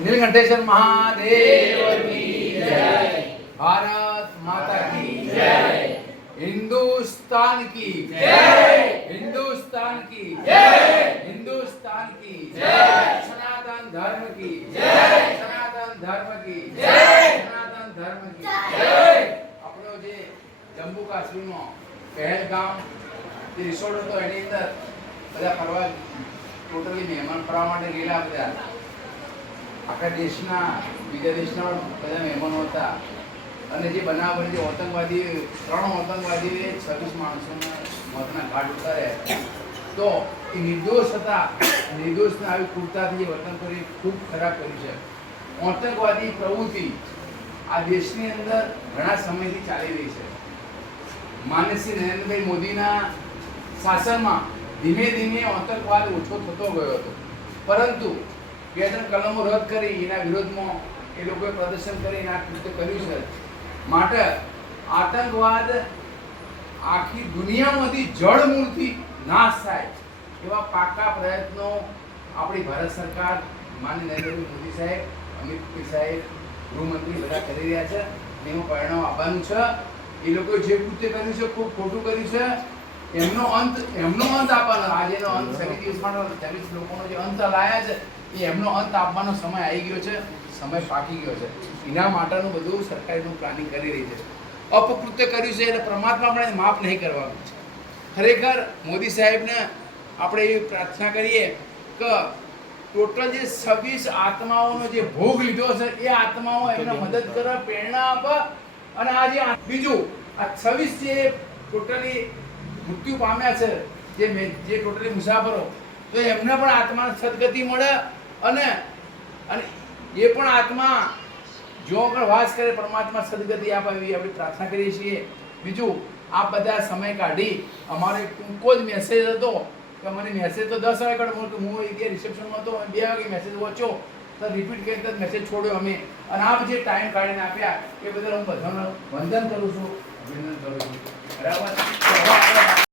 नीलकंठेश्वर महादेव की जय, भारत माता की जय, हिंदुस्तान की जय, हिंदुस्तान की जय, हिंदुस्तान की जय, सनातन धर्म की जय, सनातन धर्म की जय, सनातन धर्म की जय। આપણો જે જમ્મુ કાશ્મીરમાં પહેલગામ જે રિસોર્ટ હતો એની અંદર બધા ફરવા ટોટલી મહેમાન ફરવા માટે ગયેલા બધા આખા દેશના બીજા દેશના બધા મહેમાનો હતા અને જે બનાવ બની જે આતંકવાદી 3 આતંકવાદીએ 26 માણસોના મોતના ઘાટ ઉતાર્યા તો એ નિર્દોષ હતા નિર્દોષને આવી ક્રૂરતાથી જે વર્તન કરી ખૂબ ખરાબ કર્યું છે। આતંકવાદી પ્રવૃત્તિ આ દેશની અંદર ઘણા સમયથી ચાલી રહી છે। માન્ય શ્રી નરેન્દ્રભાઈ મોદીના શાસનમાં ધીમે ધીમે આતંકવાદ ઓછો થતો ગયો હતો, પરંતુ 2-3 કલમો રદ કરી એના વિરોધમાં એ લોકોએ પ્રદર્શન કરીને આ કૃત્ય કર્યું છે। માટે આતંકવાદ આખી દુનિયામાંથી જળમૂળથી નાશ થાય એવા પાકા પ્રયત્નો આપણી ભારત સરકાર માનનીય નરેન્દ્ર મોદી સાહેબ, અમિત સાહેબ, ગૃહમંત્રી બધા કરી રહ્યા છે। એનું પરિણામ આવવાનું છે। એ લોકોએ જે કૃત્ય કર્યું છે ખૂબ ખોટું કર્યું છે। એમનો અંત આપવાનો આજનો અંત 23 લોકોનો જે અંત લાયા છે એ એમનો અંત આપવાનો સમય આવી ગયો છે, સમય પાકી ગયો છે। એના માટેનું બધું સરકારનું પ્લાનિંગ કરી રહી છે। અપકૃત્ય કર્યું છે એટલે પરમાત્મા પણ માફ નહીં કરવાનું છે। ખરેખર મોદી સાહેબને આપણે એવી પ્રાર્થના કરીએ કે ટોટલ જે 26 આત્માઓનો જે ભોગ લીધો છે એ આત્માઓ એમને મદદ કરે, પ્રેરણા આપે અને આ જે બીજું આ 26 જે ટોટલી મૃત્યુ પામ્યા છે જે ટોટલી મુસાફરો, તો એમને પણ આત્માને સદગતિ મળે અને એ પણ આત્મા જો આગળ વાસ કરે પરમાત્મા સદગતિ આપે એવી આપણે પ્રાર્થના કરીએ છીએ। બીજું આ બધા સમય કાઢી અમારો એક ટૂંકો જ મેસેજ હતો કે મને મેસેજ તો 10 વાગે કર્યો, હું એ રિસેપ્શનમાં હતો 2 વાગે મેસેજ વાંચ્યો તો રિપીટ કરીને મેસેજ છોડ્યો અમે, અને આપ જે ટાઈમ કાઢીને આપ્યા એ બદલ હું બધાને વંદન કરું છું, અભિનંદન કરું છું। બરાબર।